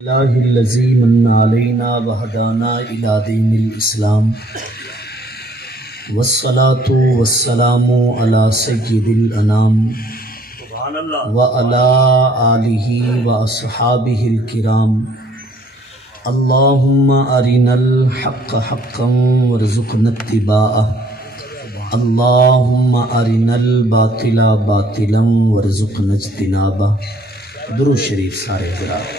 اللہ الذی من علینا وہدانا الی دین الاسلام والصلاة والسلام علی سید الانام وعلی آلہ واصحابہ الکرام اللہم ارنا الحق حقا وارزقنا اتباعہ اللہم ارنا الباطل باطلا وارزقنا اجتنابہ۔ درود شریف سارے حضرات۔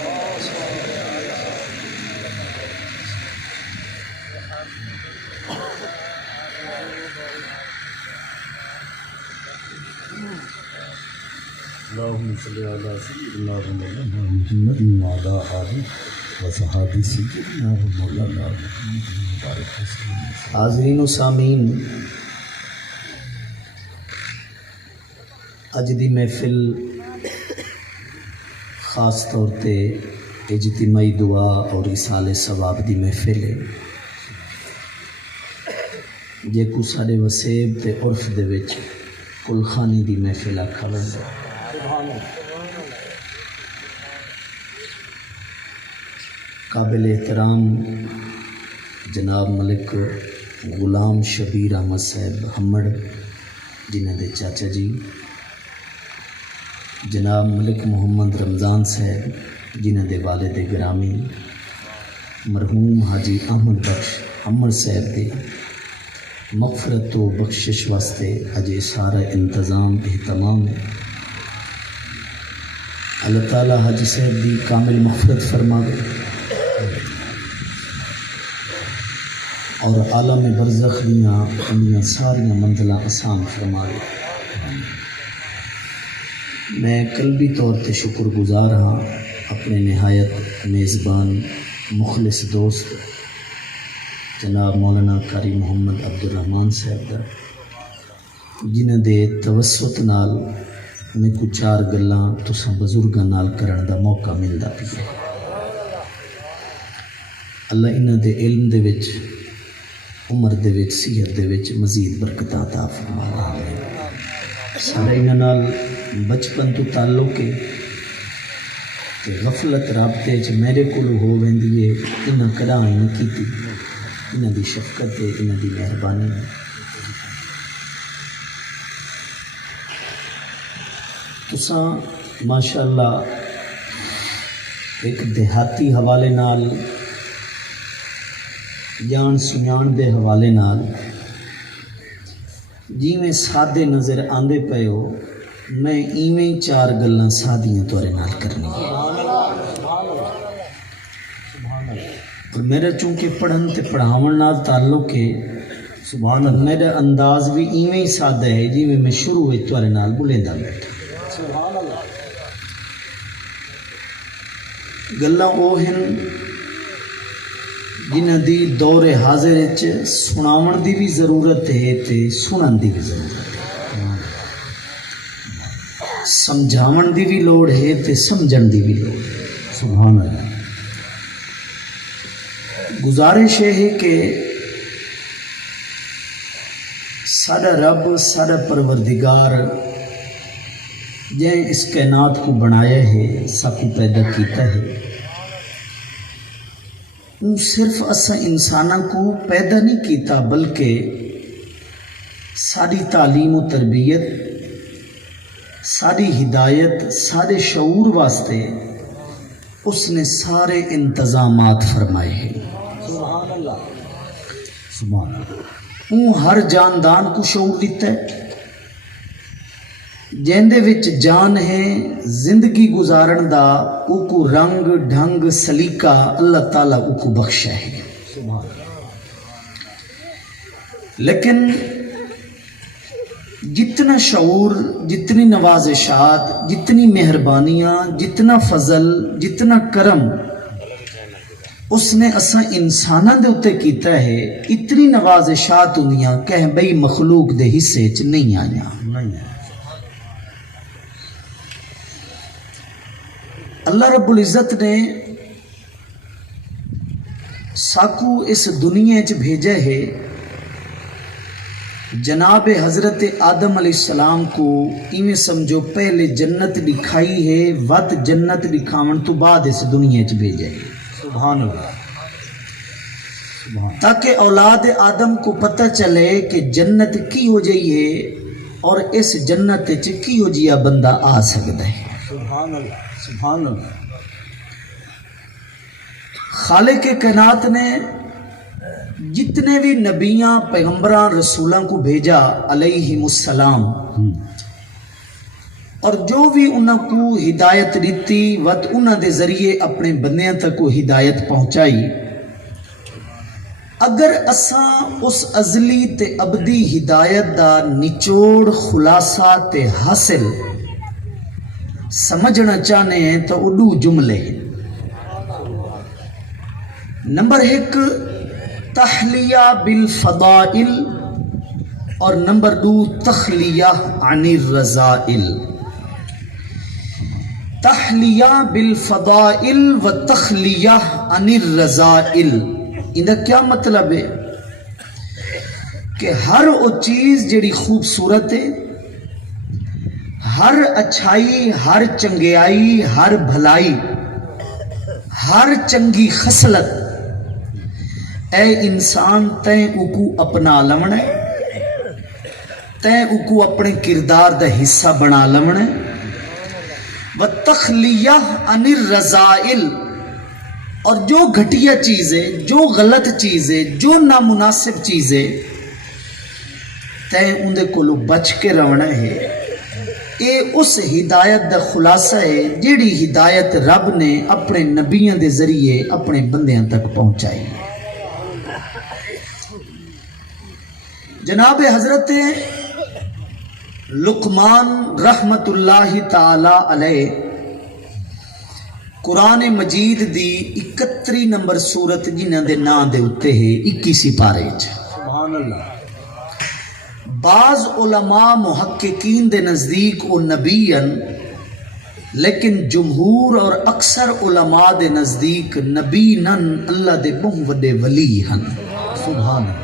اللہم صلی علی سیدنا محمد وعلی آلہ وصحبہ سیدنا مولانا مبارک وسلم۔ حاضرین و سامعین، اج دی محفل خاص طور تے اجتماعی دعا اور اصال ثواب دی محفل ہے، جے کو سارے وسیب تے عرف دے وچ کلخانی دی محفل آکھا ویندا۔ قابل احترام جناب ملک غلام شبیر احمد صاحب ہمڑ، جنہاں دے چاچا جی، جناب ملک محمد رمضان صاحب جنہاں دے والد گرامی، مرحوم حاجی احمد بخش ہمڑ صاحب دے مغفرت و بخشش واسطے اج سارا انتظام اہتمام ہے۔ اللہ تعالیٰ حاجی صاحب دی کامل مغفرت فرماوے اور عالم برزخ دیاں ساریاں منزلاں آسان فرماوے۔ میں قلبی طور تے شکر گزار ہاں اپنے نہایت میزبان مخلص دوست جناب مولانا قاری محمد عبد الرحمن صاحب دا، جنہاں دے توسط نال میں کو چار گلاں تساں بزرگاں نال کرن دا موقع ملدا پیا۔ اللہ انہاں دے علم دے وچ، عمر دے وچ، صحت دے وچ مزید برکت عطا فرمائے۔ سارے انہاں نال بچپن تو تعلق ہے تے غفلت رابطے چ میرے کول ہو ویندی ہے، انہاں کدا نہیں کیتی۔ انہاں دی شفقت ہے، انہاں دی مہربانی ہے۔ تساں ماشاءاللہ ایک دیہاتی حوالے نال، جان سنان دے حوالے نال جیویں سادے نظر آندے پئے ہو، میں ایویں چار گلاں سادیاں تورے نال کرنی۔ اور میرا چونکہ پڑھن تے پڑھاون نال تعلق ہے، سبحان اللہ، میرا انداز بھی ایویں سادہ ہے جیویں میں شروع وچ تورے نال بولیندا بیٹھا۔ گلاں او ہن جنہاں دی دور حاضر وچ سناون دی بھی ضرورت ہے تے سنن دی بھی ضرورت ہے، سمجھاون دی بھی لوڑ ہے تے سمجھن دی بھی لوڑ ہے۔ سبحان اللہ۔ گزارش ہے کہ سارا رب، سارا پروردگار جن اس کائنات کو بنایا ہے، سب کو پیدا کیتا ہے، وہ صرف اسا انسانوں کو پیدا نہیں کیتا بلکہ ساری تعلیم و تربیت، ساری ہدایت، سارے شعور واسطے اس نے سارے انتظامات فرمائے ہیں۔ سبحان اللہ۔ وہ ہر جاندان کو شعور دیتا ہے، جیندے وچ جان ہے، زندگی گزارن دا او کو رنگ ڈھنگ سلیقہ اللہ تعالیٰ او کو بخشا ہے۔ لیکن جتنا شعور، جتنی نوازشات، جتنی مہربانیاں، جتنا فضل، جتنا کرم اس نے اساں انساناں دے اتے کیتا ہے، اتنی نوازشات ہوندیاں کہ بھئی مخلوق دے حصے چ نہیں آئیاں۔ اللہ رب العزت نے ساکو اس دنیا چ بھیجا ہے جناب حضرت آدم علیہ السلام کو ایویں سمجھو پہلے جنت دکھائی ہے، وت جنت دکھاون تو بعد اس دنیا چ بھیجا ہے۔ سبحان اللہ، تاکہ اولاد آدم کو پتہ چلے کہ جنت کی ہو جائی ہے اور اس جنت چ کی ہو جیا بندہ آ سکتا ہے۔ سبحان اللہ، سبحان اللہ۔ خالق کائنات نے جتنے بھی نبیاں پیغمبراں رسولاں کو بھیجا علیہم السلام، اور جو بھی انہاں کو ہدایت دیتی وت انہاں دے ذریعے اپنے بندیاں تک کو ہدایت پہنچائی۔ اگر اساں اس ازلی تے ابدی ہدایت دا نچوڑ خلاصہ تے حاصل سمجھنا چاہنے ہیں تو اڈو جملے ہیں۔ نمبر 1 تحلیہ بالفضائل، اور نمبر 2 تخلیہ عن الرذائل۔ تحلیہ بالفضائل و تخلیہ عن الرذائل، ان کا کیا مطلب ہے کہ ہر وہ چیز جڑی خوبصورت ہے، ہر اچھائی، ہر چنگیائی، ہر بھلائی، ہر چنگی خصلت، اے انسان تیں اکو اپنا لمنا ہے، تیں اکو اپنے کردار دا حصہ بنا لمنا ہے۔ وَتَخْلِيَةٌ عَنِ الرَّذَائِلِ، اور جو گھٹیا چیز ہے، جو غلط چیز ہے، جو نامناسب چیز ہے، تیں اندے کولو بچ کے رونا ہے۔ اے اس ہدایت دا خلاصہ ہے جیڑی ہدایت رب نے اپنے نبیوں دے ذریعے اپنے بندیاں تک پہنچائی۔ جناب حضرت لقمان رحمت اللہ تعالی علیہ قرآن مجید دی 31 نمبر سورت جنہاں دے نا دے اتے ہے 21 پارے چ۔ سبحان اللہ۔ بعض علماء محققین دے نزدیک او نبیًا، لیکن جمہور اور اکثر علماء دے نزدیک نبی نن اللہ دے بہت وڈے ولی ہن۔ سبحان اللہ۔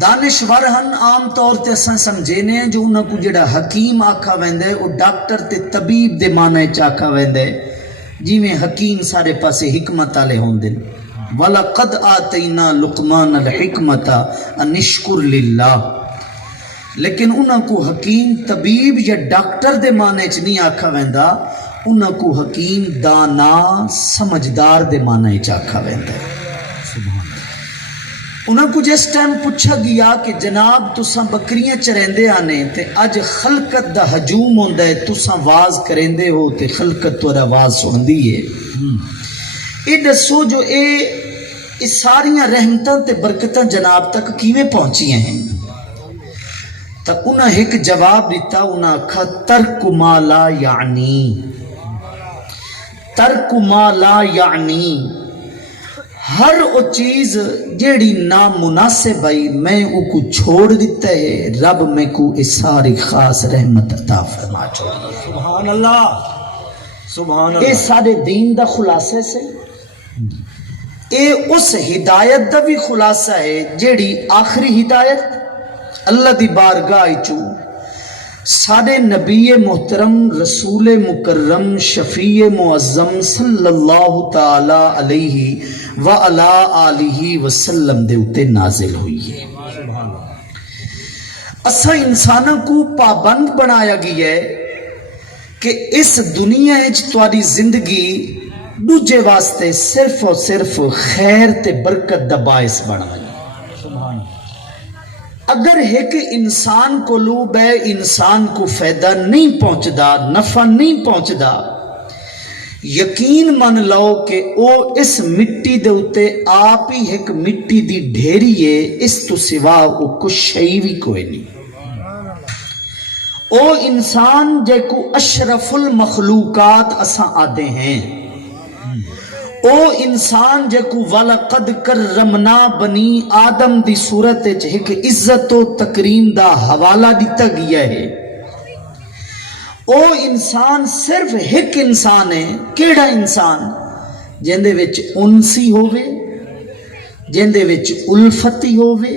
دانشور ہن، عام طور تے اساں سمجھینے جو انہاں کو جڑا حکیم آکھا ویندے او ڈاکٹر تے طبیب دے معنی چ آکھا ویندے، جویں حکیم سارے پاسے حکمت والے ہوندے۔ وَلَقَدْ آتَيْنَا لُقْمَانَ الْحِكْمَةَ أَنِ اشْكُرْ لِلَّهِ، لیکن انہاں کو حکیم طبیب یا ڈاکٹر دے معنی چ نہیں آکھا ویندا، انہاں کو حکیم دانا سمجھدار دے معنی چ آکھا ویندا۔ انہاں کو جس ٹائم پوچھا گیا کہ جناب تساں بکریاں چریندے آنے تے اج خلقت دا ہجوم ہوندا ہے، تساں واز کریندے ہو تے خلقت تہاڈا واز سندی ہے، اے دسو جو اے ساریاں رحمتاں تے برکتاں جناب تک کیویں پہنچیاں ہیں؟ تا انہاں ایک جواب دیتا، انہاں آکھا ترک ما لا یعنی، ترک ما لا یعنی، ہر او چیز جیڑی نامناسب آئی میں او کو چھوڑ دیتا ہے، رب میں کو اس ساری خاص رحمت عطا فرما چھوڑی۔ سبحان اللہ، سبحان اللہ۔ اے سارے دین دا خلاصہ سے، اے اس ہدایت دا بھی خلاصہ ہے جیڑی آخری ہدایت اللہ دی بارگاہ چو سارے نبی محترم رسول مکرم شفیع معظم صلی اللہ تعالی علیہ وعلا آلہ وسلم دے اتے نازل ہوئی ہے۔ اساں انسانوں کو پابند بنایا گیا ہے کہ اس دنیا وچ تہاڈی زندگی دوجے واسطے صرف اور صرف خیر تے برکت دا باعث بنائی۔ اگر ایک انسان کو لو بے انسان کو فائدہ نہیں پہنچدا، نفع نہیں پہنچدا، یقین من لو کہ او اس مٹی دے اتے آپ ہی ایک مٹی دی ڈھیری ہے، اس تو سوا او کچھ شئی بھی کوئی نہیں۔ او انسان جے کو اشرف المخلوقات اساں آدے ہیں، او انسان جے کو وَلَقَدْ كَرَّمْنَا بنی آدم دی صورت ایک عزت و تکریم دا حوالہ دیتا گیا ہے۔ او انسان صرف ایک انسان ہے، کیڑا انسان؟ جن دے وچ انسی ہووے، جن دے وچ الفتی ہووے،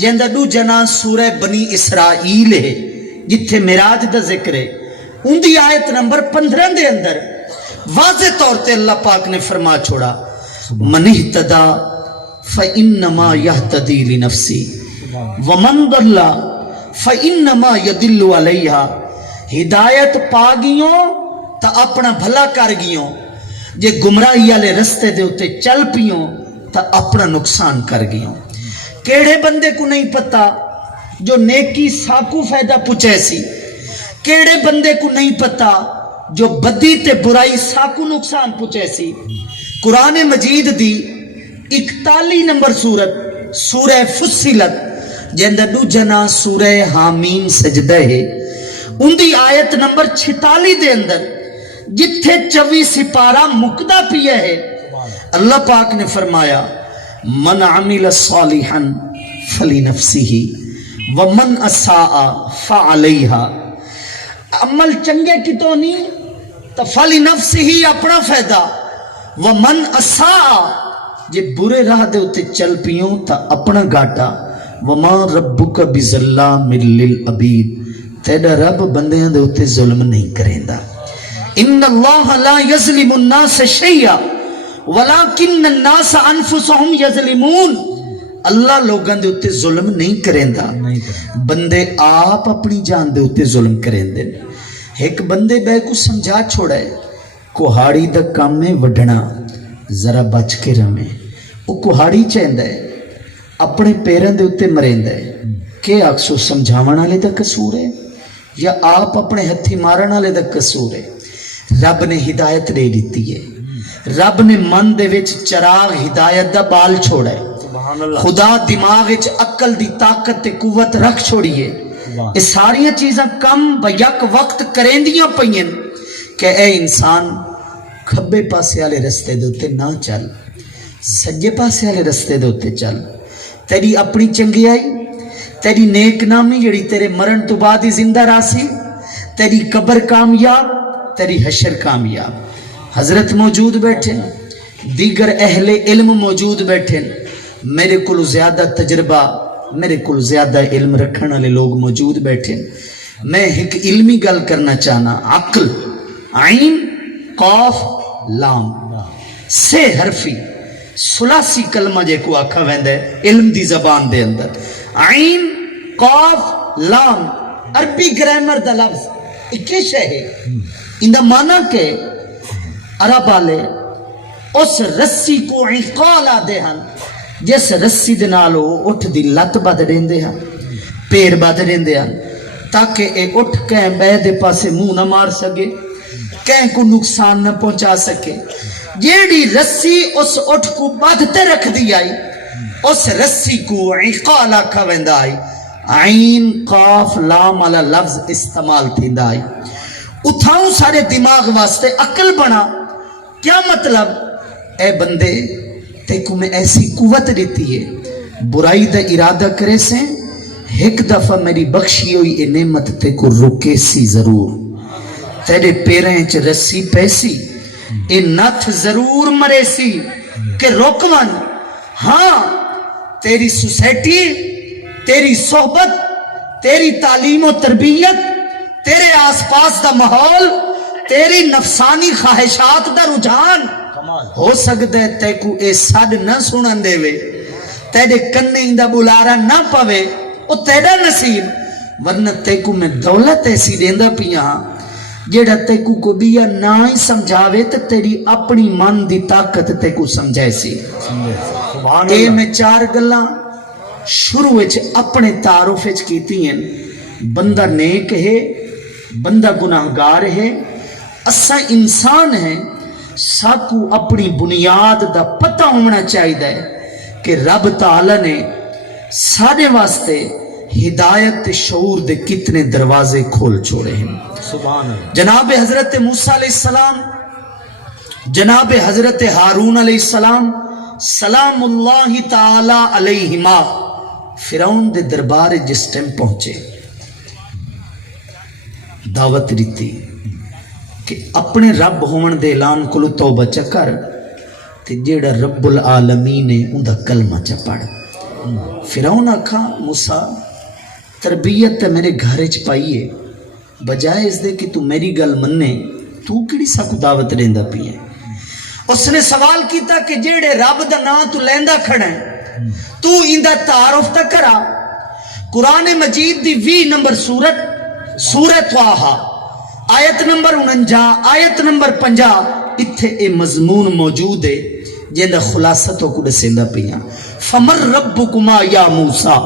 جندا دوجا نام سورہ بنی اسرائیل ہے جتھے معراج دا ذکر ہے، ان دی آیت نمبر 15 دے اندر واضح طور تے اللہ پاک نے فرما چھوڑا من اہتدی فإنما یہتدی لنفسی ومن ضل فإنما یضل علیہا، ہدایت پا گیوں تا اپنا بھلا کر گیوں، جے گمراہی والے رستے دے اتے چل پیوں تا اپنا نقصان کر گیوں۔ کیڑے بندے کو نہیں پتا جو نیکی ساکو فائدہ پچھے سی، کیڑے بندے کو نہیں پتا جو بدی تے برائی ساکو نقصان پچھے سی۔ قرآن مجید دی 41 نمبر سورت سورہ فصلت جندہ دو جنا سورہ حامیم سجدہ ہے، ان دی آیت نمبر 46 دے اندر جتھے 24 سپارہ مقدہ پیا ہے، اللہ پاک نے فرمایا من عمل صالحا فلنفسہ ومن اساء فعلیہا، عمل چنگے کی تو نہیں تو فلنفسہ اپنا فائدہ، ومن اساء جے برے راہ دے اتے چل پیوں تا اپنا گاٹا، وما ربک بظلام للعبید، تیرا رب بندیاں دے اتے ظلم نہیں کریں دا۔ ان اللہ لا یظلم الناس شیئا ولیکن الناس انفسهم یظلمون، اللہ لوگاں دے اتے ظلم نہیں کریں دا، بندے آپ اپنی جان دے اتے ظلم کریں دے۔ ایک بندے بے کو سمجھا چھوڑا ہے کوہاڑی دا کام میں وڈھنا، ذرا بچ کے رہے، وہ کوہاڑی چاہندہ ہے اپنے پیروں دے اتے مریندا ہے، کہ اکسو سمجھاون والے دا قصور ہے یا آپ اپنے ہتھی مارن والے دا قصور ہے؟ رب نے ہدایت دے دیتی ہے، رب نے من دے وچ چراغ ہدایت دا بال چھوڑا ہے، خدا دماغ وچ عقل دی طاقت تے قوت رکھ چھوڑی ہے، یہ ساری چیزاں کم بیک وقت کریندیاں پئیں کہ اے انسان کھبے پاسے والے رستے دے اوتے نہ چل، سجے پاسے والے رستے دے اوتے چل، تیری اپنی چنگیائی، تیری نیک نامی جڑی تیرے مرن تو بعد ہی زندہ راسی، تیری قبر کامیاب، تیری حشر کامیاب۔ حضرت موجود بیٹھے، دیگر اہل علم موجود بیٹھے، میرے کل زیادہ تجربہ، میرے کل زیادہ علم رکھنے والے لوگ موجود بیٹھے، میں ایک علمی گل کرنا چاہنا، عقل عین قاف لام سے حرفی سلاسی کلمہ جے کو آکھا ویندے علم دی زبان دے اندر، عین قاف لام عربی گرامر دا لفظ اکیش ہے، اندہ معنی کہ عرب والے اس رسی کو عقالا دے ہن، جس رسی دے نالو اٹھ دی لت بد دیندے ہن، پیر بد دیندے ہن، تاکہ اے اٹھ کہیں بے دے پاسے منہ نہ مار سکے، کہیں کو نقصان نہ پہنچا سکے۔ جیڑی رسی اس اٹھ کو بدھتے رکھ دی آئی، اس رسی کو عقالا کھویندا آئی، عین قاف لام علی لفظ استعمال تھی آئی۔ اتھاؤں سارے دماغ واسطے عقل بنا، کیا مطلب؟ اے بندے تے کو میں ایسی قوت دیتی ہے، برائی دا ارادہ کرے سے ایک دفعہ میری بخشی ہوئی اے نعمت تے کو رکے سی ضرور، تیرے پیریں چ رسی پیسی، اے نتھ ضرور مرے سی کہ روکون۔ ہاں تیری سوسائٹی، تیری صحبت، تیری تعلیم و تربیت، تیرے آس پاس دا ماحول، تیری نفسانی خواہشات دا رجحان ہو سکتا ہے تے کو اے سڈ نہ سنن دے وے، تیرے کنے دا بلارا نہ پوے، او تیرا نصیب، ورنہ تے کو میں دولت ایسی دیندا پیا جیڑا تے کو دیا نہ ہی سمجھاوے تے تیری اپنی من دی طاقت تے کو سمجھائے سی۔ اے میں 4 گلاں شروع وچ اپنے تعارف وچ کیتی ہیں، بندہ نیک ہے، بندہ گناہگار ہے، اساں انسان ہیں، ساکو اپنی بنیاد دا پتہ ہونا چاہیے کہ رب تعالی نے سارے واسطے ہدایت شعور دے کتنے دروازے کھول چھوڑے ہیں۔ جناب حضرت موسیٰ علیہ السلام، جناب حضرت ہارون علیہ السلام سلام اللہ تعالی علیہما فرعون دے دربار جس ٹائم پہنچے، دعوت دیتی کہ اپنے رب ہون دے اعلان کلو توبہ چکر تے جیڑا رب العالمین نے اندہ کلمہ چپڑ، فرعون آکھا موسیٰ تربیت تے میرے گھر چ پائیے بجائے اس دے کہ تو میری گل مننے تو کیڑی ساکو دعوت دیندا پئی ہے. اس نے سوال کیتا کہ جیڑے رب دا نام تو لیندا کھڑا ہے تو ایندا تعارف تا کرا. قرآن مجید دی 20 نمبر سورۃ طٰہٰ آیت نمبر 49 آیت نمبر 50 اتھے اے مضمون موجود ہے جیندا خلاصہ تو کو دسیندا پیاں. فمر ربکما یا موسیٰ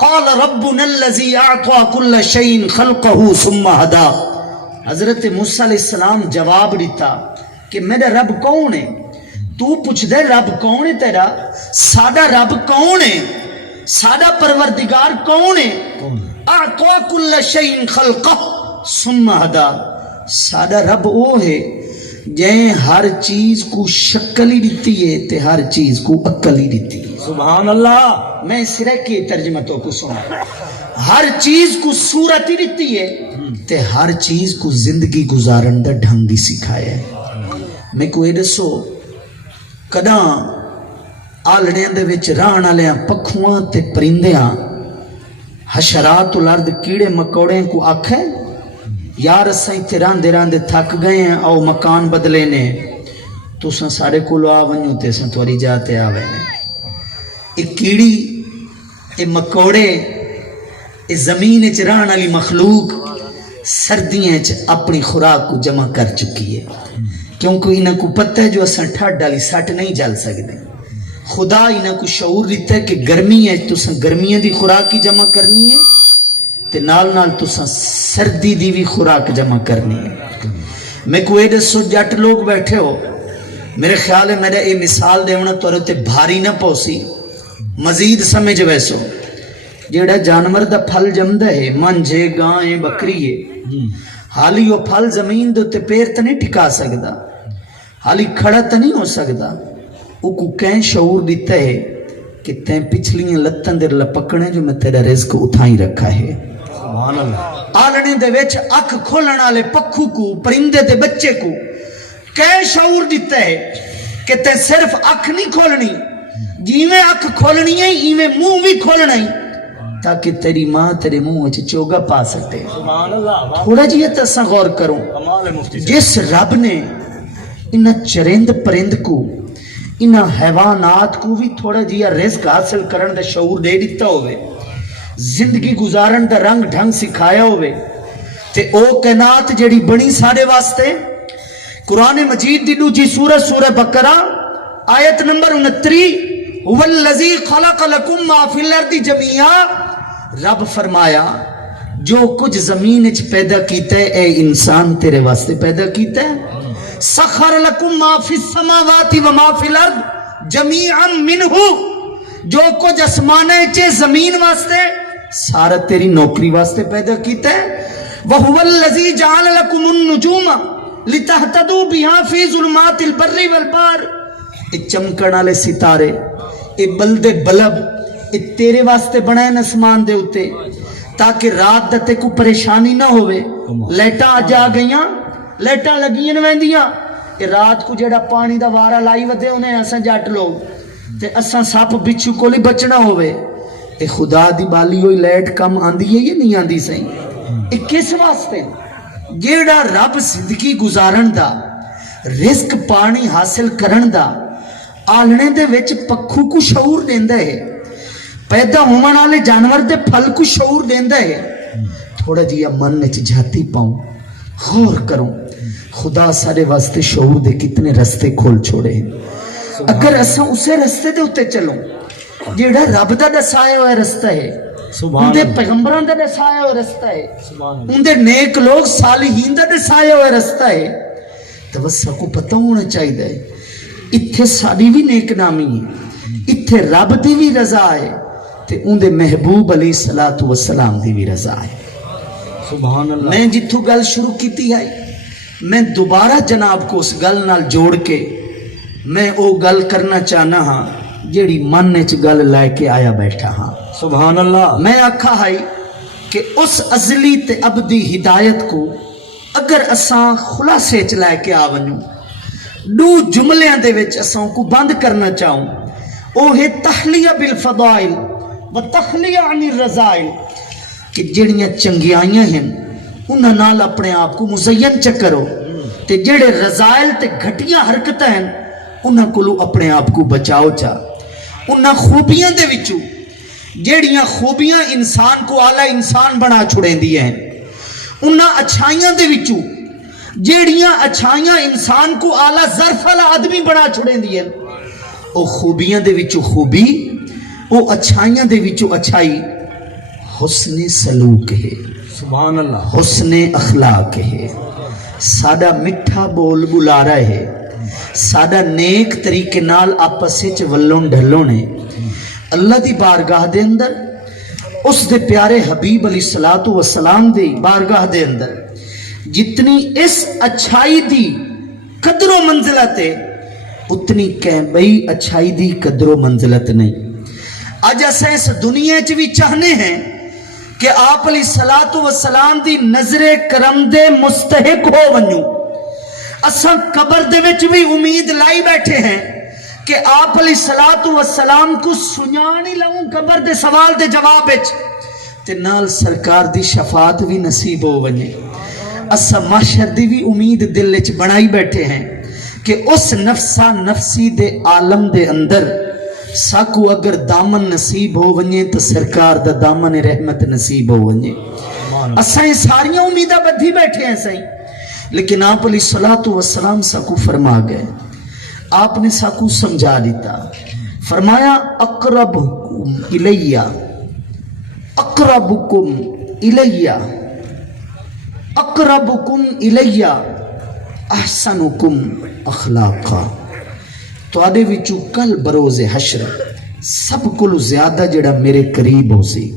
قال ربنا الذی اعطى كل شيء خلقه ثم هدى. حضرت موسیٰ علیہ السلام جواب دیتا کہ میرا رب کون ہے. تو پوچھ دے رب کون ہے تیرا؟ ساڈا رب کون ہے؟ ساڈا پروردگار کون ہے؟ اعطى كل شيء خلقه ثم هدى. ساڈا رب وہ ہے جائیں ہر چیز کو شکل ہی دیتی ہے تے ہر چیز کو عقل ہی دیتی ہے. سبحان اللہ. میں سرے کے ترجمہ تو کو سنا. ہر چیز کو صورت ہی دیتی ہے تے ہر چیز کو زندگی گزارن دا ڈھنگ ہی سکھایا ہے. میں کوئی دسو کداں آلڑیاں دے وچ رہن والیاں پکھواں تے پرندیاں حشرات الارض کیڑے مکوڑے کو آکھے یار اساں ایتھے راندے راندے تھک گئے ہیں او مکان بدلے نے تساں سارے کولو آ ونجو تے اساں تواڈی جا تے آوے نے. اے کیڑی اے مکوڑے اے زمین وچ رہن والی مخلوق سردیاں وچ اپنی خوراک کو جمع کر چکی ہے کیونکہ انہاں کو پتہ ہے جو اساں ٹھڈ والی سٹ نہیں جل سکدے. خدا انہاں کو شعور دیتا ہے کہ گرمی ہے تساں گرمیاں دی خوراک کی جمع کرنی ہے تے نال نال تساں سردی دی بھی خوراک جمع کرنی ہے. میں کوئی دسو جٹ لوگ بیٹھے ہو میرے خیال ہے میرا یہ مثال دیونا تو تے بھاری نہ پوسی مزید سمجھ ویسو. جیڑا جانور دا پھل جمدا ہے منجھے گائیں بکری ہے حالی وہ پھل زمین دے تے پیر تے نہیں ٹکا سکدا حالی کھڑا تے نہیں ہو سکدا. او کو کہیں شعور دیتا ہے کہ تیں پچھلیاں لتاں دے لپکنے جو میں تیرا رزق اٹھائی رکھا ہے. سبحان اللہ. آلنے دے وچ اکھ کھولن والے پکھو کو پرندے دے بچے کو کہیں شعور دیتا ہے کہ تے صرف اکھ نہیں کھولنی جیویں اکھ کھولنی ہے ایویں منہ بھی کھولنا ہے تاکہ تیری ماں تیرے منہ وچ چوگا پا سکتے. سبحان اللہ. تھوڑا جی تساں غور کرو کمال ہے مفتی صاحب. جس رب نے انہاں چرند پرند کو انہاں حیوانات کو بھی تھوڑا جیا رزق حاصل کرن دا شعور دے دیتا ہوئے زندگی گزارن دا رنگ ڈھنگ سکھایا ہوئے تے او کائنات جڑی بنی سارے واسطے. قرآن مجید دی دوجی سورہ بقرہ آیت نمبر 29 هو الذی خلق لکم ما فی الارض جمیعا. رب فرمایا جو کچھ زمین وچ پیدا کیتا ہے اے انسان تیرے واسطے پیدا کیتا ہے. سخر لکم ما فی السماوات و ما فی الارض جمیعا منہ. جو کچھ اسمانے چے زمین واسطے سارا تیری نوکری واسطے پیدا کیتا ہے. وَهُوَ الَّذِي جَعَلَ لَكُمُ النُّجُومَ لِتَهْتَدُوا بِهَا فِي ظُلُمَاتِ الْبَرِّ وَالْبَحْرِ. اے چمکن والے ستارے اے بلدے بلب اے تیرے واسطے بنائے اسمان دے اتے تاکہ رات دے کو پریشانی نہ ہوئے. لیٹاں اج آ گئیاں لیٹاں لگیاں ویندیاں اے رات کو جڑا پانی دا وارا لائی ودے انہیں اساں جٹ لوگ تے اساں سپ بچھو کولی بچنا ہوئے. اے خدا دی بالی ہوئی لیٹ کم آندی ہے یا نہیں آندی صحیح؟ اے کس واسطے جیڑا رب زندگی گزارن دا رزق پانی حاصل کرن دا آلنے دے وچ پکھو کو شعور دیندا ہے پیدا ہومن والے جانور دے پھل کو شعور دیندا ہے. تھوڑا جیا من وچ جھاتی پاؤں غور کروں خدا سارے واسطے شعور دے کتنے رستے کھول چھوڑے ہیں. اگر اساں اسے رستے دے اتے چلوں جیڑا رب دا دسایا ہوا رستہ ہے ان دے پیغمبران دا دسایا ہوا رستہ ہے ان دے نیک لوگ صالحین دا دسایا ہوا رستہ ہے تو بس کو پتہ ہونا چاہیے ہے اتھے ساری بھی نیک نامی ہے اتھے رب دی بھی رضا ہے تے ان دے محبوب علیہ السلام دی بھی رضا ہے. سبحان اللہ. میں جتھو گل شروع کیتی ہے میں دوبارہ جناب کو اس گل نال جوڑ کے میں او گل کرنا چاہنا ہاں جیڑی من وچ گل لے کے آیا بیٹھا ہاں. سبحان اللہ. میں آکھا ہے کہ اس ازلی تے ابدی ہدایت کو اگر اساں خلاصے چ لے کے آ ونجوں دو جملیاں دے وچ اساں کو بند کرنا چاہوں وہ ہے تحلیہ بالفضائل و تخلیہ عن الرذائل کہ جڑیاں چنگیائیاں ہیں انہاں نال اپنے آپ کو مزین چ کرو تے جڑے رذائل تے گھٹیاں حرکتاں ہیں انہاں کولو اپنے آپ کو بچاؤ چا انہاں خوبیاں دے وچوں جڑیاں خوبیاں انسان کو اعلی انسان بنا چھڑیندی ہیں انہاں اچھائیاں دے وچوں جڑیاں اچھائیاں انسان کو اعلی ظرف والا آدمی بنا چھڑیندی ہیں او خوبیاں دے وچوں خوبی او اچھائیاں دے وچوں اچھائی حسن سلوک ہے سبحان اللہ حسن اخلاق ہے ساڈا مٹھا بول بلارا ہے ساڈا نیک طریقے نال آپس وچ ولون ڈھلون ہے اللہ دی بارگاہ دے اندر اس دے پیارے حبیب علیہ الصلوۃ والسلام دی بارگاہ دے اندر جتنی اس اچھائی دی قدر و منزلت ہے اتنی کہ بئی اچھائی دی قدر و منزلت نہیں اج اساں اس دنیا چ بھی چاہنے ہیں کہ آپ علیہ الصلوۃ والسلام دی نظر کرم دے مستحق ہو ونجو اساں قبر دے وچ بھی امید لائی بیٹھے ہیں کہ آپ علیہ الصلوۃ والسلام کو سنیان ہی لوں قبر دے سوال دے جواب وچ تے نال سرکار دی شفاعت بھی نصیب ہو ونجے اساں محشر دی بھی امید دل وچ بنائی بیٹھے ہیں کہ اس نفسا نفسی دے عالم دے اندر ساکو اگر دامن نصیب ہو ونجے تو سرکار دا دامن رحمت نصیب ہو ونجے اساں یہ ساریاں امیدہ بدھی بیٹھے ہیں صحیح لیکن آپ علیہ الصلوۃ والسلام ساکو فرما گئے آپ نے ساکو سمجھا دیتا فرمایا اقربکم الیہ اقربکم الیہ اقربکم الیہ احسنکم اخلاقا تو آدھے وچو کل بروز حشر سب کلو زیادہ جڑا میرے قریب ہو سی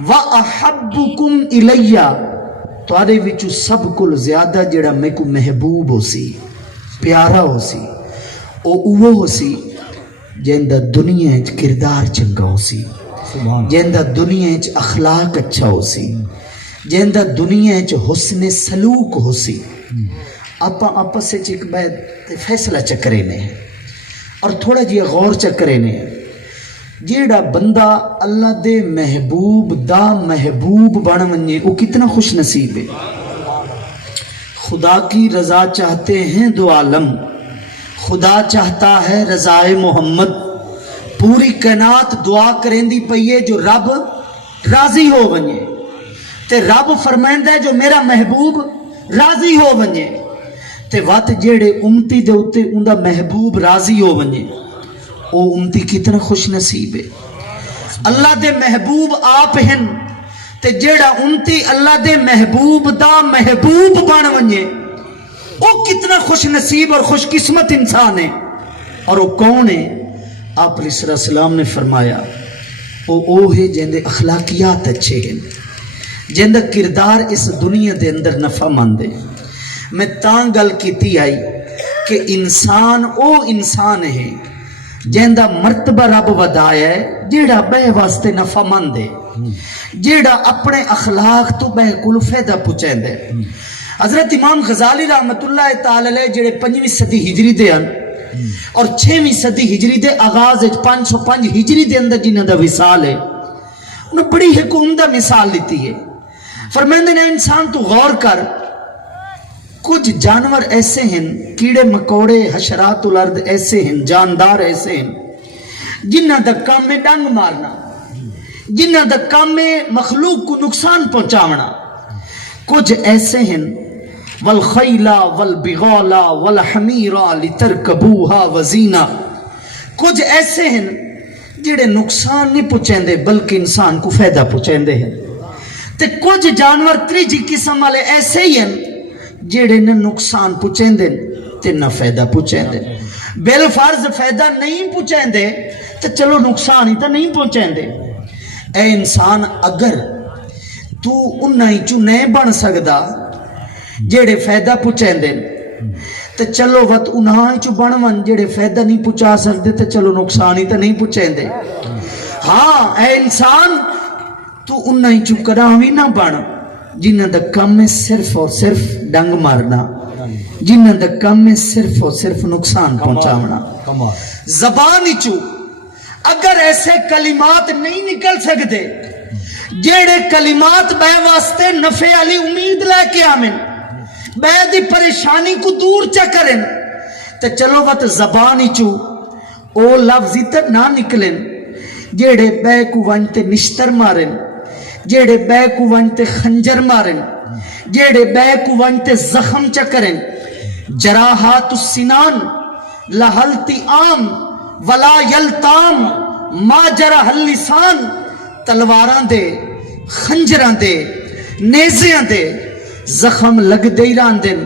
وَأَحَبُّكُمْ إِلَيَّ تو آدھے وچو سب کلو زیادہ جڑا میں کو محبوب ہو سی پیارا ہو سی او ہو سی جیندہ دنیا اچ کردار چنگا ہو سی جیندہ دنیا اچ اخلاق اچھا ہو سی جیندہ دنیا اچ حسن سلوک ہو سی آپس سے ایک بیت فیصلہ چکرے نے اور تھوڑا جی غور چکرے نے جیڑا بندہ اللہ دے محبوب دا محبوب بن ونجے وہ کتنا خوش نصیب ہے خدا کی رضا چاہتے ہیں دو عالم خدا چاہتا ہے رضائے محمد پوری کائنات دعا کریں دی پئیے جو رب راضی ہو ونجے تے رب فرمائندہ ہے جو میرا محبوب راضی ہو ونجے تے وات جیڑے امتی دے اتے اندہ محبوب راضی ہو ونجے او امتی کتنا خوش نصیب ہے اللہ دے محبوب آپ ہیں تے جیڑا امتی اللہ دے محبوب دا محبوب بن ونجے او کتنا خوش نصیب اور خوش قسمت انسان ہے اور وہ کون ہے آپ علیہ السلام نے فرمایا او ہے جیندے اخلاقیات اچھے ہیں جیندہ کردار اس دنیا دے اندر نفع مند ہے میں تاں گل کیتی آئی کہ انسان او انسان ہے جیندہ مرتبہ رب ودایا ہے جیڑا بے واسطے نفع مند ہے جیڑا اپنے اخلاق تو بے کل فیدہ پچین دے حضرت امام غزالی رحمت اللہ تعالی علیہ جیڑے 5ویں صدی ہجری دے ان اور 6ویں صدی ہجری دے آغاز 505 ہجری دے اندر جنہ دا وصال ہے انہوں بڑی حکومدہ مثال لیتی ہے فرمائندے نے انسان تو غور کر کچھ جانور ایسے ہیں کیڑے مکوڑے حشرات الارض ایسے ہیں جاندار ایسے ہیں جنہ دا کام میں ڈنگ مارنا جنہ دا کام میں مخلوق کو نقصان پہنچاونا کچھ ایسے ہیں والخیلا والبغالا والحمیرا لترکبوہا وزینا کچھ ایسے ہیں جڑے نقصان نہیں پہنچیں دے بلکہ انسان کو فائدہ پہنچیں دے ہیں تے کچھ جانور تریجی قسم والے ایسے ہی ہیں جیڑے نہ نقصان پچیں دے تے نہ فائدہ پچیں دے بالفرض فائدہ نہیں پچیں دے تو چلو نقصان ہی تو نہیں پہنچیں دے اے انسان اگر تو انہاں ہی چو نہیں بن سکدا جیڑے فائدہ پچیں دے تو چلو وقت انہاں ہی چو بنون جیڑے فائدہ نہیں پچا سکتے تو چلو نقصان ہی تو نہیں پچیں دے ہاں اے انسان تو انہاں ہی چو کراوی نہ بن جنہ دا کم میں صرف اور صرف ڈنگ مارنا جنہ دا کم میں صرف اور صرف نقصان پہنچاونا زبان چو اگر ایسے کلمات نہیں نکل سکتے جیڑے کلمات بے واسطے نفع علی امید لے کے آمن بے دی پریشانی کو دور چا کرن تے چلو وقت زبانی چو او لفظی تے نہ نکلن جیڑے بے کو ونتے نشتر مارن جیڑے بے کو ونتے خنجر مارن جیڑے بے کو ونتے زخم چکرن جراحات السنان لہلتی عام ولا یلتام ما جرح اللسان تلواراں دے خنجراں دے نیزیاں دے زخم لگ دے راندن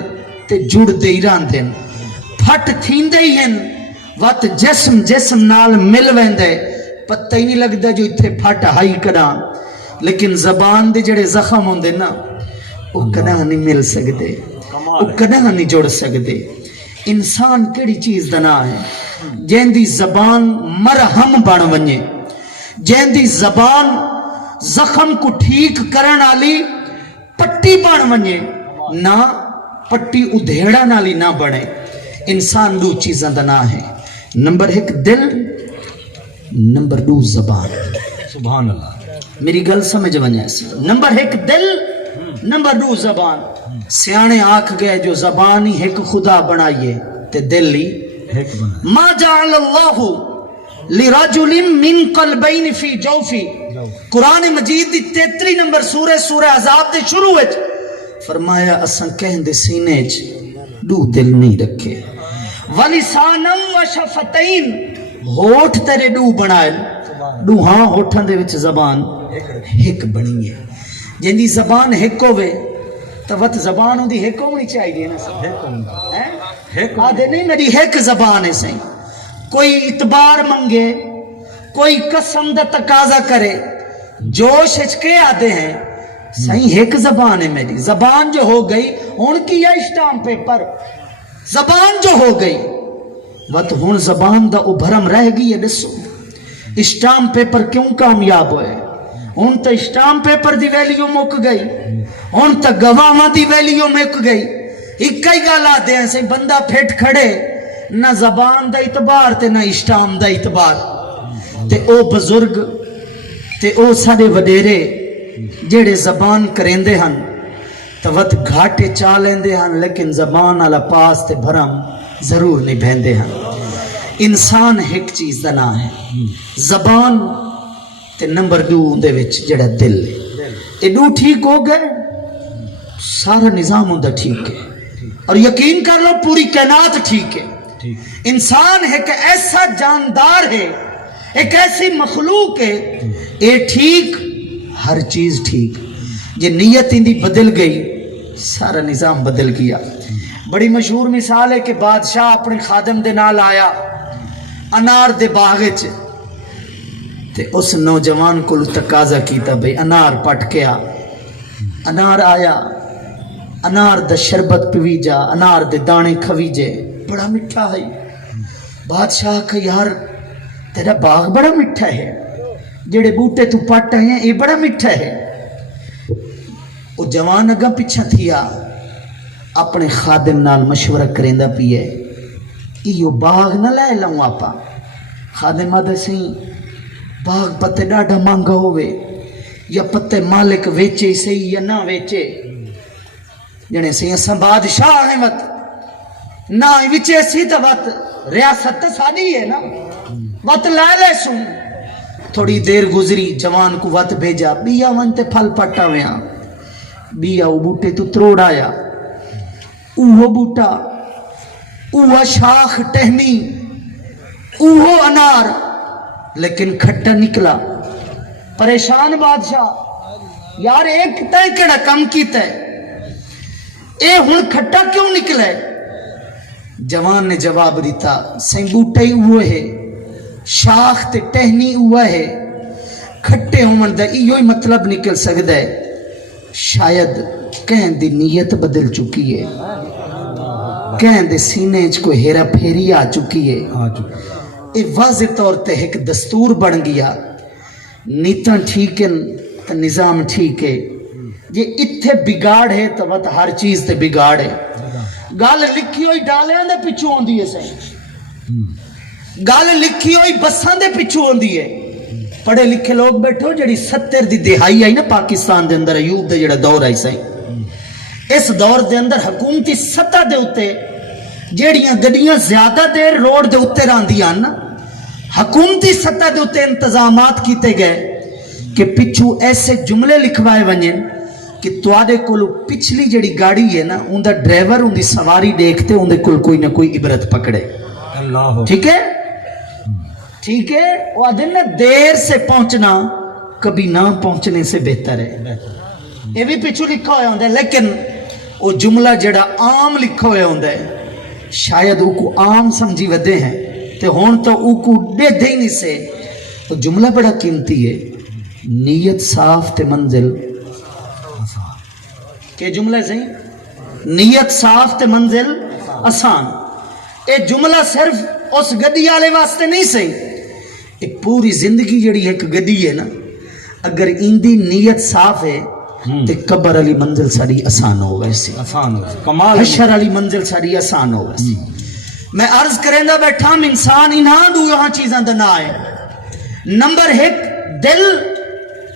تے جڑ دے راندن پھٹ تھیندے ہی ہیں وقت جسم نال مل ویندے پتہ ہی نہیں لگدا جو اتھے پھٹ ہائی کراں لیکن زبان دے جڑے زخم ہوندے نا وہ کداں نہیں مل سکدے وہ کداں نہیں جڑ سکدے انسان کیڑی چیز دا نام ہے جیندی زبان مرہم بن ونجے جیندی زبان زخم کو ٹھیک کرن والی پٹی بن ونجے نہ پٹی ادھیڑا نالی نہ بنے انسان دو چیزاں دا نام ہے نمبر 1 دل نمبر 2 زبان سبحان اللہ میری گل سمجھ ونجے نمبر 1 دل نمبر 2 زبان سیانے آکھ گئے جو زبان ہی ایک خدا بنائیے تے دل ہی ایک بنا ما جعل اللہ لرجل من قلبین فی جوفی قرآن مجید دی 33 نمبر سورہ عذاب دے شروع وچ فرمایا اساں کہن دے سینے چ دو دل نہیں رکھے ولسانا و شفتین ہوٹھ تیرے دو بنائے دو ہاں ہوٹھاں دے وچ زبان ایک بنی ہے جندی زبان ایک ہوے تو وقت زبان ہوندی ایک ہونی چاہیے نا آدھے نہیں میری ایک زبان ہے سہی کوئی اعتبار منگے کوئی قسم دا تقاضا کرے جوش ہچکے آدھے ہیں صحیح ایک زبان ہے میری زبان جو ہو گئی ان کی یا اسٹامپ پیپر زبان جو ہو گئی وقت ہون زبان دا ابھرم رہ گئی ہے دسو اسٹامپ پیپر کیوں کامیاب ہوئے ہون تا اسٹامپ پیپر دی ویلیو مک گئی ہون تا گواہاں دی ویلیو مک گئی ایک کئی گالا دے ہیں سے بندہ پھیٹ کھڑے نہ زبان دا اعتبار تے نہ اسٹامپ دا اعتبار تے او بزرگ تے او سارے وڈیرے جیڑے زبان کریندے ہن تو وقت گھاٹے چا لیندے ہن لیکن زبان والا پاس تے بھرم ضرور نہیں بہندے ہن انسان ایک چیز دا نام ہے زبان تے نمبر 2 دے وچ جڑا دل ہے اے دو ٹھیک ہو گئے سارا نظام ہوندا ٹھیک ہے اور یقین کر لو پوری کائنات ٹھیک ہے انسان ایک ایسا جاندار ہے ایک ایسی مخلوق ہے اے ٹھیک ہر چیز ٹھیک یہ نیت اندی بدل گئی سارا نظام بدل گیا بڑی مشہور مثال ہے کہ بادشاہ اپنے خادم دے نال آیا انار دے باغ وچ تے اس نوجوان کو تقاضا کیتا بھئی انار پٹ کے آ انار آیا انار دا شربت پیوی جا انار دے دانے کھوی جے بڑا مٹھا ہے بادشاہ کہ یار تیرا باغ بڑا مٹھا ہے جڑے بوٹے تو پٹ ہیں یہ بڑا مٹھا ہے وہ جوان اگا پیچھا تھیا اپنے خادم نال مشورہ کریندہ پیے ایو باغ نہ لے لوں آپا خادم آدھے سہیں باغ پتے ڈاڑا مانگا ہوئے یا پتے مالک ویچے سہی یا نہ ویچے جنے سہیں اساں بادشاہ ہیں وقت نہ ویچے سی تو وقت ریاست ساری ہے نا وقت لے سن تھوڑی دیر گزری جوان کو وقت بھیجا بیا ونتے پھل پٹا ویاں بیا وہ بوٹے تو تروڑ آیا اوہ بوٹا اوہ شاخ ٹہنی اوہ انار لیکن کھٹا نکلا پریشان بادشاہ یار ایک تے کڑا کم کیتا ہے اے ہن کھٹا کیوں نکلے جوان نے جواب دیتا سیں بوٹا ہی اوہ ہے شاخ تے ٹہنی اوہ ہے کھٹے ہون دا ایو ہی مطلب نکل سکدا ہے شاید کہیں دی نیت بدل چکی ہے کہیں دے سینے چ کوئی ہیرا پھیری آ چکی ہے اے واضح طور تے ایک دستور بن گیا نیتاں ٹھیک ہیں تو نظام ٹھیک ہے یہ اتھے بگاڑ ہے تو وقت ہر چیز تے بگاڑ ہے گال لکھی ہوئی ڈالے ہیں دے پچھو ہوندی ہے سہیں گل لکھی ہوئی بساں دے پچھو ہوندی ہے. پڑھے لکھے لوگ بیٹھو جڑی 70 دی دہائی آئی نا پاکستان دے اندر ایوب دے جڑا دور آئی سی اس دور دے اندر حکومتی سطح دے اتے جیڑیاں گڈیاں زیادہ دیر روڈ دے اتے راندیاں نا حکومتی سطح دے اتے انتظامات کیتے گئے کہ پچھو ایسے جملے لکھوائے ونجن کہ تواڈے کول پچھلی جڑی گاڑی ہے نا ان دا ڈرائیور ان دی سواری دیکھتے ان دے کول کوئی نہ کوئی عبرت پکڑے. اللہ ٹھیک ہے ٹھیک ہے. وہ آدھن نا دیر سے پہنچنا کبھی نہ پہنچنے سے بہتر ہے. یہ بھی پچھو لکھا ہویا ہوندہ ہے لیکن وہ جملہ جڑا عام لکھا ہویا ہوندہ ہے شاید وہ کو عام سمجھی ودے ہیں تے ہون تو وہ کو دے دے نہیں سے. وہ جملہ بڑا قیمتی ہے. نیت صاف تے منزل کہ جملہ صحیح نیت صاف تے منزل آسان. اے جملہ صرف اس گڈی والے واسطے نہیں صحیح. ایک پوری زندگی جڑی ایک گڈی ہے نا اگر اندی نیت صاف ہے تے قبر علی منزل ساری آسان ہو ویسے آسان ہو کمال حشر علی منزل ساری آسان ہو ویسے. میں عرض کریں دا بیٹھا انسان انہاں دو یہاں چیزاں دا نہ ہے. نمبر 1 دل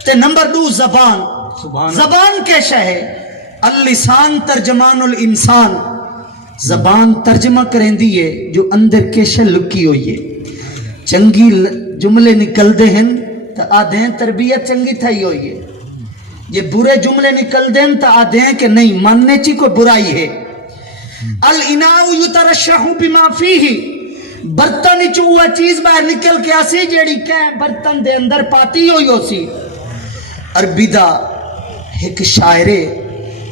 تے نمبر 2 زبان. زبان کیسا ہے؟ اللسان ترجمان الانسان. زبان ترجمہ کریں دیئے جو اندر کیسا لکی ہوئی ہے. چنگی جملے نکل دے ہیں تا آدھیں تربیت چنگی تھائی ہوئی ہے. یہ برے جملے نکل دیں تا آدھیں کہ نہیں ماننے چی کوئی برائی ہے. الاناؤ یترشح بما فیہ. برتن چوہا چیز باہر نکل کے آسی جیڑی کہیں برتن دے اندر پاتی ہوئی ہو سی. عربی دا ایک شاعرے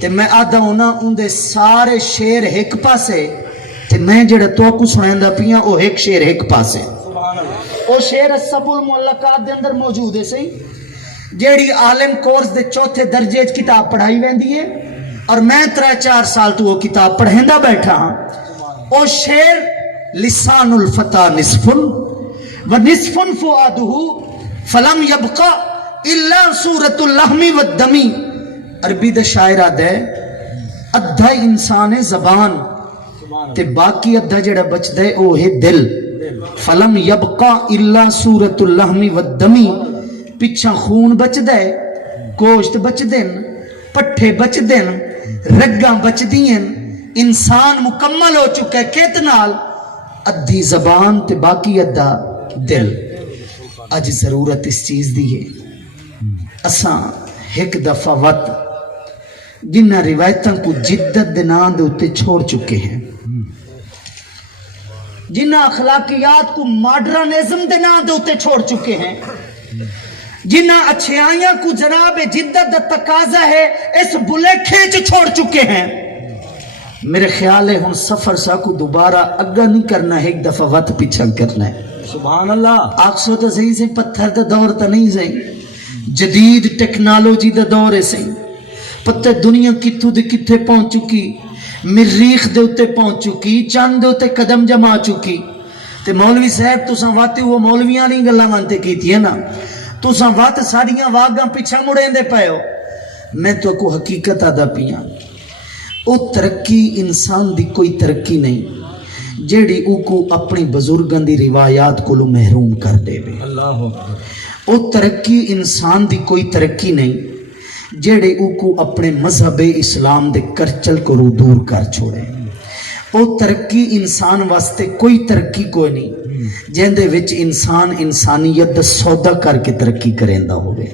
تے میں آدھا ہونا ان دے سارے شیر ایک پاسے تے میں جڑا تو کو سنائندہ پیاں او ایک شیر ایک پاسے. او شیر السب المعلقات دے اندر موجود ہے صحیح جیڑی عالم کورس دے چوتھے درجے کتاب پڑھائی ویندی ہے اور میں 3-4 سال تو وہ کتاب پڑھیندہ بیٹھا ہاں. او شیر لسان الفتى نصف و نصف فؤادہ فلم یبقى الا صورت اللحم والدم. عربی دا شاعر آدھا ہے ادھا انسان زبان تے باقی ادھا جڑا بچ دے او ہے دل. فلم یبقى الا صورت اللحم والدم. پچھا خون بچ دے گوشت بچ دین پٹھے بچ دین رگاں بچ دین. انسان مکمل ہو چکا ہے کتنال ادھی زبان تے باقی ادھا دل. اج ضرورت اس چیز دی ہے اساں ایک دفعہ وقت جنہ روایتاں کو جدت دنان دے اتے چھوڑ چکے ہیں جنہ اخلاقیات کو ماڈرنزم دنان دے اتے چھوڑ چکے ہیں جنہ اچھائیاں کو جناب جدت دا تقاضا ہے اس بلے کھینچ چھوڑ چکے ہیں. میرے خیال ہے ہم سفر سا کو دوبارہ اگا نہیں کرنا ہے ایک دفعہ وقت پیچھا کرنا ہے. سبحان اللہ. آکسو تو صحیح سے پتھر دا دور تا نہیں صحیح جدید ٹیکنالوجی دا دور ہے صحیح. پتہ دنیا کتھو دے کتھے پہنچ چکی مریخ دے اتے پہنچ چکی چاند دے اتے قدم جما چکی. تے مولوی صاحب تو سن واتے وہ مولویاں نہیں گلہ مانتے کی تھی ہے نا تو سن وات ساڑیاں واگاں پیچھا مڑیں دے پائے ہو. میں تو کو حقیقت آدھا پیاں او ترقی انسان دی کوئی ترقی نہیں جیڑی او کو اپنی بزرگان دی روایات کو لو محروم کر دے بے. اللہ اکبر. او ترقی انسان دی کوئی ترقی نہیں جیڑے او کو اپنے مذہب اسلام دے کرچل کو رو دور کر چھوڑے. او ترقی انسان واسطے کوئی ترقی کوئی نہیں جن دے وچ انسان انسانیت دا سودا کر کے ترقی کریندا ہوئے.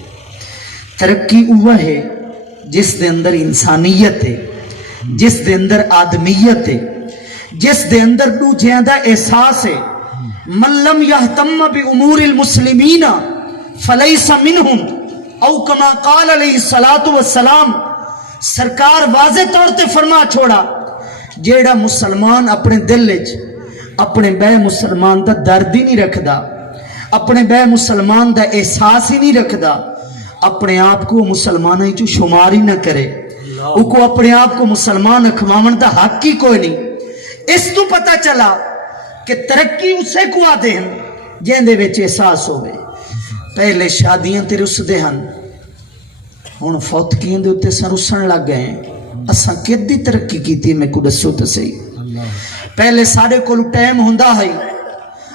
ترقی اوہ ہے جس دے اندر انسانیت ہے جس دے اندر آدمیت ہے جس دے اندر دو جیندہ احساس ہے. من لم یہتم بی امور المسلمین فلیس منہم او کما قال علیہ السلام. سرکار واضح طور تے فرما چھوڑا جیڑا مسلمان اپنے دل وچ اپنے بے مسلمان دا درد ہی نہیں رکھدا اپنے بے مسلمان دا احساس ہی نہیں رکھدا اپنے آپ کو مسلمانوں چو شمار ہی نہ کرے او کو اپنے آپ کو مسلمان اکھوامن دا حق ہی کوئی نہیں. اس تو پتہ چلا کہ ترقی اسے کو آدھے ہیں جن دے وچ احساس ہوئے. پہلے شادیاں تے رس دے ہن ہن فوت کیے دے اتے سن رسن لگ گئے ہیں. اساں کدی ترقی کیتی میں کو دسو تے صحیح. پہلے ساڈے کول ٹائم ہوندا ہے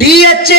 DHA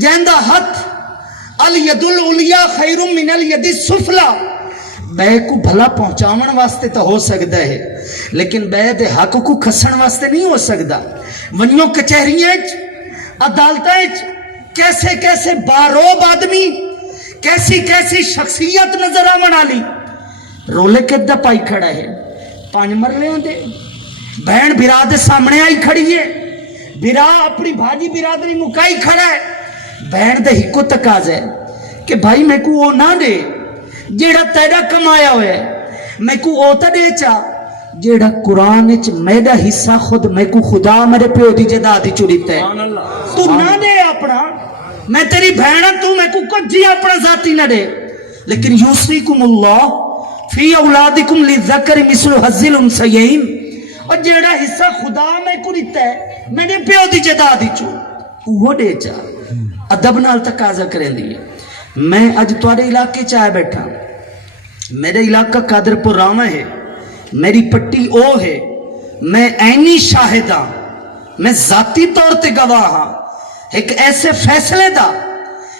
جہندا ہاتھ الید العلیا خیر من الید السفلا، بے کو بھلا پہنچاون واسطے تو ہو سکتا ہے لیکن بے دے حق کو کھسن واسطے نہیں ہو سکتا۔ ونیو کچہریاں عدالتاں کیسے کیسے باروب آدمی کیسی کیسی شخصیت نظر آون والی رولے کدا پائی کھڑا ہے، 5 مرلے ہوندے، بہن برا دے سامنے آئی کھڑی ہے، برا اپنی بھاجی برادری مکائی کھڑا ہے، بہن دے ہکو تقاضا ہے کہ بھائی میں کو وہ نہ دے جیڑا تیرا کمایا ہویا ہے، میں کو وہ تا دے چا جیڑا قرآن وچ میرا حصہ خود میں کو خدا میرے پیو دی جداد چ دیتا ہے، سبحان اللہ، تو نہ دے اپنا، میں تیری بہن ہوں، تو میں کو کچھ جی اپنا ذاتی نہ دے، لیکن یوصیکم اللہ فی اولادکم للذکر مثل حظ الانثیین، اور جیڑا حصہ خدا میں کو دیتا ہے میرے پیو دی جداد چ وہ دے چا۔ ادب نال تقاضا کریں دی میں اج تواڈے علاقے چ آیا بیٹھا، میرے علاقہ قادر پور راما ہے، میری پٹی او ہے، میں عینی شاہد ہاں، میں ذاتی طور تے گواہ ہاں ایک ایسے فیصلے دا،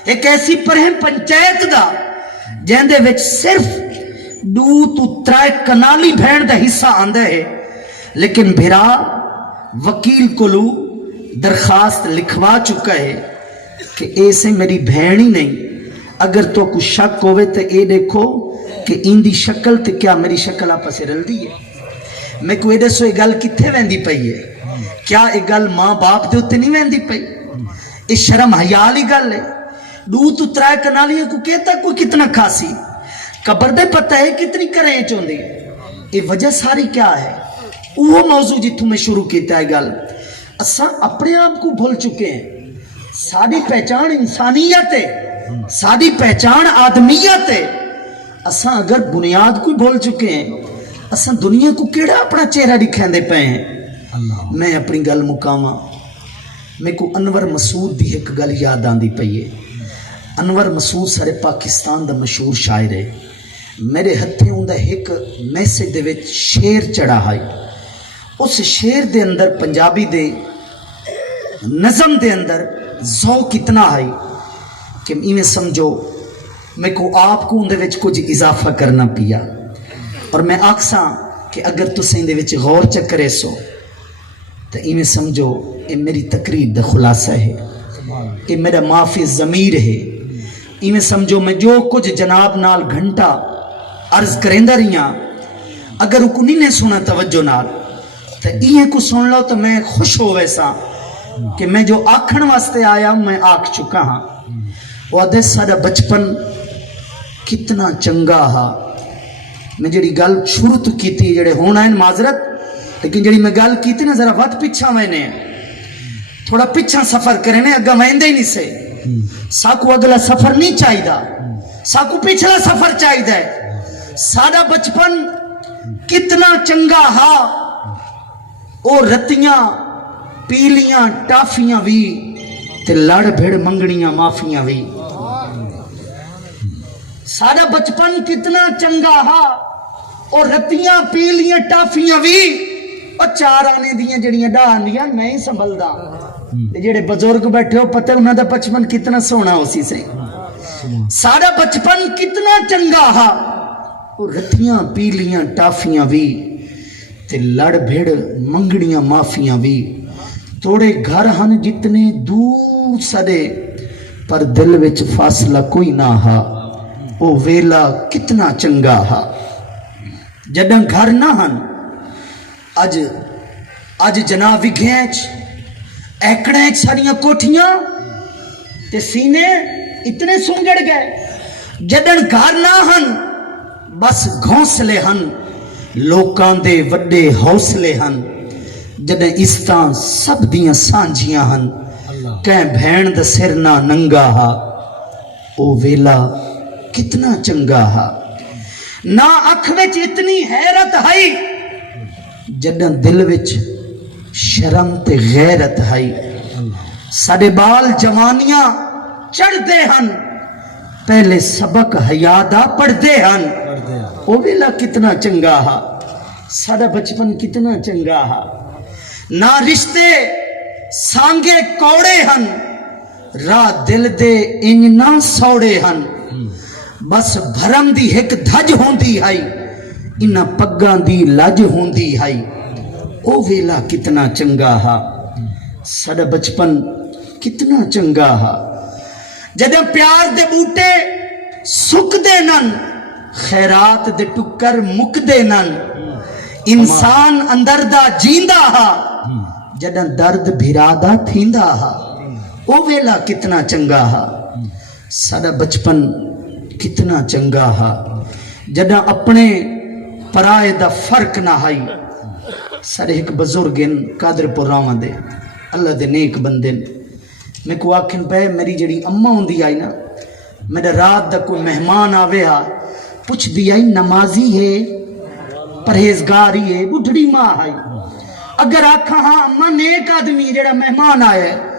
ایک ایسی پرہم پنچایت دا جہن دے وچ صرف 2 تو 3 کنالی بہن دا حصہ آندا ہے، لیکن بھرا وکیل کولو درخواست لکھوا چکا ہے کہ ایسے میری بہن ہی نہیں، اگر تو کچھ شک ہوئے تو اے دیکھو کہ ان دی شکل تے کیا میری شکل آپس رل دی ہے، میں کوئی دسو یہ گل کتھے ویندی پئی ہے، کیا یہ گل ماں باپ دے اوتے نہیں ویندی پئی، یہ شرم حیا والی گل ہے۔ 2 تو 3 کنالیاں کو کہتا کوئی کتنا کھاسی، قبر دے پتہ ہے کتنی کریں چوندی، یہ وجہ ساری کیا ہے، وہ موضوع جتوں میں شروع کیتا ہے گل، اساں اپنے آپ کو بھول چکے ہیں، ساری پہچان انسانیت ہے، ساری پہچان آدمیت ہے، اساں اگر بنیاد کو بھول چکے ہیں اساں دنیا کو کیڑا اپنا چہرہ دکھائیں دے پے ہیں۔ میں اپنی گل مکاواں، میں کو انور مسعود دی ایک گل یاد آندی پئی ہے۔ انور مسعود سارے پاکستان دا مشہور شاعر ہے، میرے ہتھیں اوندا ایک میسج دے وچ شعر چڑھا ہے، اس شعر دے اندر پنجابی دے نظم دے اندر ذوق اتنا ہے کہ میں سمجھو میں کو آپ کو اندے وچ کچھ اضافہ کرنا پیا، اور میں آکساں کہ اگر تسیں اندے وچ غور چکرے سو تو میں سمجھو یہ میری تقریر دا خلاصہ ہے، یہ میرا معافی ضمیر ہے، میں سمجھو میں جو کچھ جناب نال گھنٹہ عرض کریں دا رہیاں اگر وہ کو نہیں سنا توجہ نال تو یہ کو سن لو تو میں خوش ہو ویسا کہ میں جو آکھن واسطے آیا ہوں میں آکھ چکا ہاں۔ وہ آدھے سارا بچپن کتنا چنگا ہا، میں جڑی گل شروع تو کی تھی جڑے ہونا ہے معذرت، لیکن جڑی میں گل کی تھی نا ذرا وقت پچھا میں نے تھوڑا پچھا سفر کرے نے، اگا میں دے نہیں سے ساکو اگلا سفر نہیں چاہی دا، ساکو پچھلا سفر چاہی دا ہے۔ سارا بچپن کتنا چنگا ہا، او رتیاں پیلیاں ٹافیاں بھی تے لڑ بھیڑ منگڑیاں معافیاں بھی، سارا بچپن کتنا چنگا ہا، اور رتیاں پیلیاں ٹافیاں بھی، اور 4 آنے دیاں جڑیاں ڈان دیاں میں ہی سنبھل دا، جڑے بزرگ بیٹھے ہو پتہ انہاں دا بچپن کتنا سونا ہو سی سے، سارا بچپن کتنا چنگا ہا، اور رتیاں پیلیاں ٹافیاں بھی تے لڑ بھیڑ منگڑیاں معافیاں بھی، توڑے گھر ہن جتنے دور سدے پر دل وچ فاصلہ کوئی نہ ہا، او ویلا کتنا چنگا ہا۔ جداں گھر نہ ہن اج جناب وگھیچ ایکڑیں ساریاں کوٹھیاں تے سینے اتنے سنگڑ گئے، جداں گھر نہ ہن بس گھونسلے ہن، لوکاں دے وڈے حوصلے ہن، جدیں عزتاں سب دیاں سانجیاں ہن، کہیں بھین دا سر نہ ننگا ہا، او ویلا کتنا چنگا ہا۔ نہ اکھ وچ اتنی حیرت ہائی جدیں دل وچ شرم تے غیرت ہائی، ساڈے بال جوانیاں چڑھ دے ہن، پہلے سبق حیا دا پڑھ دے ہن، او ویلا کتنا چنگا ہا، ساڈا بچپن کتنا چنگا ہا۔ نہ رشتے سانگے کوڑے ہن، راہ دل دے انج نہ سوڑے ہن بس بھرم دی ایک دھج ہوندی ہے انہاں پگاں دی لج ہوندی ہے او ویلا کتنا چنگا ہا ساڈا بچپن کتنا چنگا ہا جدوں پیار دے بوٹے سک دے نن خیرات دے ٹکر مک دے نن انسان اندر دا جیندا ہا جدوں درد بھرا دا تھیندا ہا او ویلا کتنا چنگا ہا ساڈا بچپن کتنا چنگا ہا جدوں اپنے پرائے دا فرق نہ ہائی سارے ایک بزرگ قادر پراواں دے اللہ دے نیک بندے میں کو آکھن پہ میری جڑی اماں ہوندی آئی نا میرا رات دا کوئی مہمان آوے ہا پوچھ دی آئی نمازی ہے پرہیزگاری ہے بڈھڑی ماں آئی اگر آکھا ہاں اماں نیک آدمی جڑا مہمان آیا ہے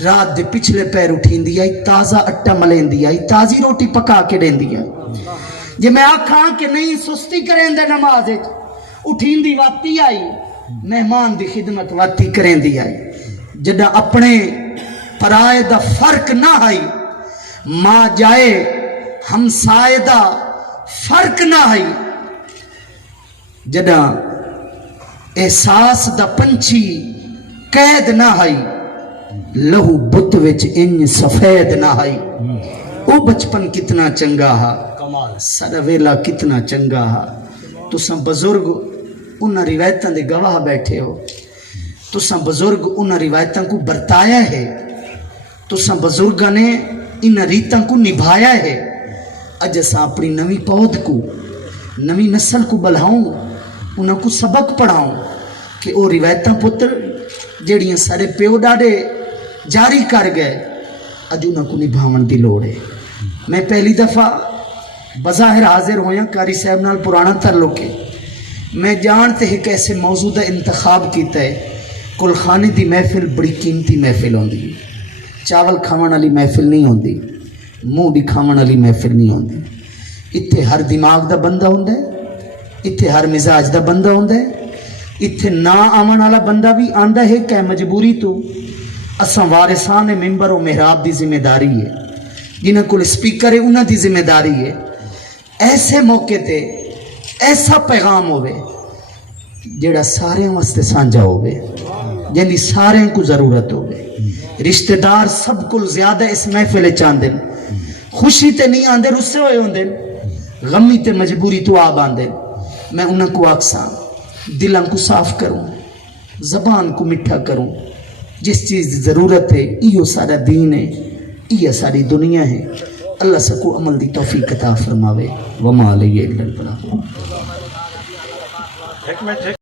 رات دے پچھلے پیر اٹھین دی آئی تازہ اٹا ملین دی آئی تازی روٹی پکا کے دین دی آئی جے میں آکھا کہ نہیں سستی کریں دے نماز اٹھین دی واتی آئی مہمان دی خدمت واتی کریں دی آئی جڑا اپنے پرائے دا فرق نہ آئی ماں جائے ہمسائے دا فرق نہ آئی جڑا احساس دا پنچھی قید نہ آئی لہو بت وچ ان سفید نہ آئی او بچپن کتنا چنگا ہا سارا ویلا کتنا چنگا ہا تساں بزرگ انہاں روایتاں دے گواہ بیٹھے ہو تساں بزرگ انہاں روایتاں کو برتایا ہے تساں بزرگاں نے انہاں ریتاں کو نبھایا ہے اج اساں اپنی نوی پود کو نوی نسل کو بلھاؤں انہاں کو سبق پڑھاؤں کہ او روایتاں پتر جڑیاں سارے پیو ڈاڈے جاری کر گئے اج انہاں کو نبھاون دی لوڑ ہے میں پہلی دفعہ بظاہر حاضر ہویا قاری صاحب نال پرانا تعلق ہے میں جانتے ایک ایسے موضوع دا انتخاب کیتا ہے کل خانے دی محفل بڑی قیمتی محفل ہوندی چاول کھاون والی محفل نہیں ہوندی منہ دی کھاون والی محفل نہیں ہوندی اتھے ہر دماغ دا بندہ ہوندا ہے اتھے ہر مزاج دا بندہ ہوندا ہے اتھے نہ آون والا بندہ بھی آندا ہے کہ مجبوری تو اساں وارثان ممبر و محراب دی ذمہ داری ہے جنہاں کول سپیکر ہے انہاں دی ذمہ داری ہے ایسے موقع تے ایسا پیغام ہوئے جیڑا سارے واسطے سانجا ہوئے جنہی سارے کو ضرورت ہوئے رشتہ دار سب کو زیادہ اس محفل چاندے خوشی تے نہیں آندے رسے ہوئے ہوندے غمی تے مجبوری تو آب آندے میں انہاں کو آکساں دلوں کو صاف کروں زبان کو مٹھا کروں جس چیز دی ضرورت ہے ایو سارا دین ہے یہ ساری دنیا ہے اللہ سکو عمل دی توفیق عطا فرماوے وما علیہ الا البلاغ